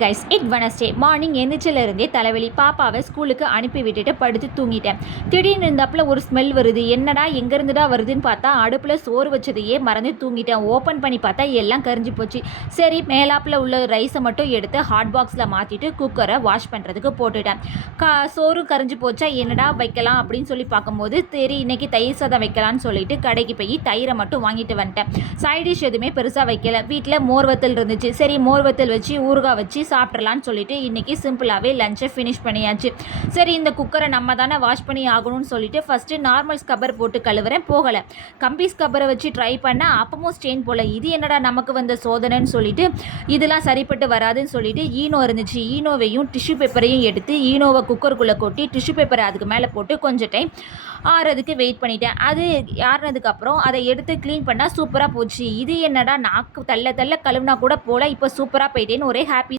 Guys it Wednesday morning எந்திரிச்சிலிருந்தே தலைவலி. பாப்பாவை ஸ்கூலுக்கு அனுப்பி விட்டுட்டு படுத்து தூங்கிட்டேன். திடீர்னு இருந்தாப்புல ஒரு ஸ்மெல் வருது. என்னடா எங்கேருந்துடா வருதுன்னு பார்த்தா அடுப்பில் சோறு வச்சதையே மறந்து தூங்கிட்டேன். ஓப்பன் பண்ணி பார்த்தா எல்லாம் கரிஞ்சு போச்சு. சரி மேலாப்பில் உள்ள ரைஸை மட்டும் எடுத்து ஹாட் பாக்ஸில் மாற்றிட்டு குக்கரை வாஷ் பண்ணுறதுக்கு போட்டுட்டேன். சோறு கரிஞ்சு போச்சா என்னடா வைக்கலாம் அப்படின்னு சொல்லி பார்க்கும்போது சரி இன்னைக்கு தயிர் சாதம் வைக்கலான்னு சொல்லிட்டு கடைக்கு போய் தயிரை மட்டும் வாங்கிட்டு வந்துட்டேன். சைட் டிஷ் எதுவுமே பெருசாக வைக்கல. வீட்டில் மோர் வத்தல் இருந்துச்சு. சரி மோர் வத்தல் வச்சு ஊறுகாய் வச்சு சாப்பிட்றலான்னு சொல்லிட்டு இன்றைக்கி சிம்பிளாகவே லஞ்சை ஃபினிஷ் பண்ணியாச்சு. சரி இந்த குக்கரை நம்ம தானே வாஷ் பண்ணி ஆகணும்னு சொல்லிட்டு ஃபஸ்ட்டு நார்மல் ஸ்கப்பர் போட்டு கழுவுறேன். போகலை. கம்பி ஸ்கப்பரை வச்சு ட்ரை பண்ண அப்பமும் ஸ்டெயின் போல். இது என்னடா நமக்கு வந்த சோதனைன்னு சொல்லிட்டு இதெல்லாம் சரிப்பட்டு வராதுன்னு சொல்லிட்டு ஈனோ இருந்துச்சு. ஈனோவையும் டிஷ்யூ பேப்பரையும் எடுத்து ஈனோவை குக்கருக்குள்ளே கொட்டி டிஷ்யூ பேப்பரை அதுக்கு மேலே போட்டு கொஞ்சம் டைம் ஆறதுக்கு வெயிட் பண்ணிட்டேன். அது ஆறினதுக்கப்புறம் அதை எடுத்து க்ளீன் பண்ணால் சூப்பராக போச்சு. இது என்னடா நாக்கு தள்ள தள்ள கழுவுனா கூட போல் இப்போ சூப்பராக போயிட்டேன்னு ஒரே ஹாப்பி.